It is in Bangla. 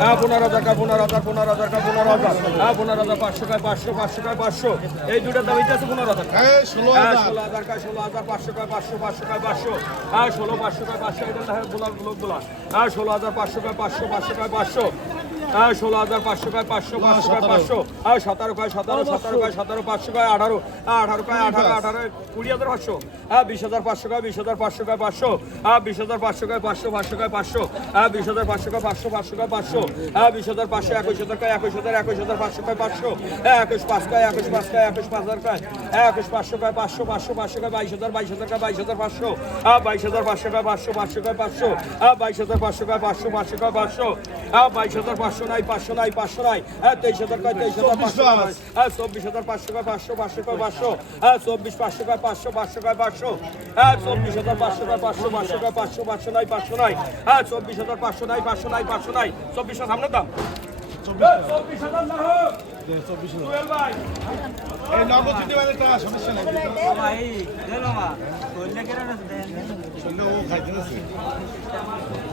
হ্যাঁ পনেরো হাজার কা পনেরো হাজার পনেরো হাজার কা পনেরো হাজার। হ্যাঁ পনেরো হাজার পাঁচশো কায় পাঁচশো পাঁচশো কায় পাঁচশো। এই দুটার দাম এটা আছে পনেরো হাজার ষোলো হ্যাঁ হাজার। ষোলো হাজার কায় ষোলো হাজার পাঁচশো কায় পাঁচশো পাঁচশো কায় পাঁচশো। হ্যাঁ ষোলো পাঁচশো কায় পাঁচশো এটা গোলাপ গোলাপ গোলাপ। হ্যাঁ ষোলো হাজার পাঁচশো কায় পাঁচশো পাঁচশো কায় পাঁচশো। ষোলো হাজার পাঁচশো কায় পাঁচশো পাঁচশো কায় পাঁচশো হ্যাঁ সতেরো কায় সতেরো সতেরো কায় সতেরো পাঁচশো কায় আঠারো হ্যাঁ আঠারো কায় আঠারো আঠারো কুড়ি হাজার পাঁচশো হ্যাঁ বিশ হাজার পাঁচশো কায় বিশ হাজার পাঁচশো কায় পাঁচশো হ্যাঁ বিশ হাজার পাঁচশো কায় পাঁচশো পাঁচশো কায় পাঁচশো হ্যাঁ বিশ হাজার পাঁচশো কায় পাঁচশো পাঁচশো কায় পাঁচশো হ্যাঁ বিশ হাজার পাঁচশো একুশ হাজার কায় একুশ হাজার একুশ হাজার পাঁচশো কায় পাঁচশো হ্যাঁ একুশ পাঁচ কায় একুশ পাঁচ কায় একুশ পাঁচ হাজার কায় হ্যাঁ একুশ পাঁচশো কায় পাঁচশো পাঁচশো পাঁচশো কায় বাইশ হাজার বাইশ হাজার কায় বাইশ হাজার পাঁচশো হ্যাঁ বাইশ হাজার পাঁচশো কায় পাঁচশো পাঁচশো কায় পাঁচশো হ্যাঁ বাইশ হাজার পাঁচশো কায় পাঁচশো পাঁচশো কায় পাঁচশো হ্যাঁ বাইশ হাজার পাঁচশো নাই পাঁচশো নাই পাঁচশো নাই। হ্যাঁ তেইশ হাজার কায় তেইশ হাজার পাঁচশো নাই হ্যাঁ চব্বিশ হাজার পাঁচশো কায় পাঁচশো পাঁচশো কায় পাঁচশো। হ্যাঁ চব্বিশ পাঁচশো কায় পাঁচশো পাঁচশো কায় পাঁচশো। হ্যাঁ চব্বিশ হাজার পাঁচশো কায় পাঁচশো পাঁচশো কায় পাঁচশো পাঁচশো নাই পাঁচশো নাই। হ্যাঁ চব্বিশ হাজার পাঁচশো নাই পাঁচশো নাই পাঁচশো নাই। চব্বিশ হাজার সামনের দাম। চব্বিশ হাজার। না হোক। চব্বিশ হাজার। সমস্যা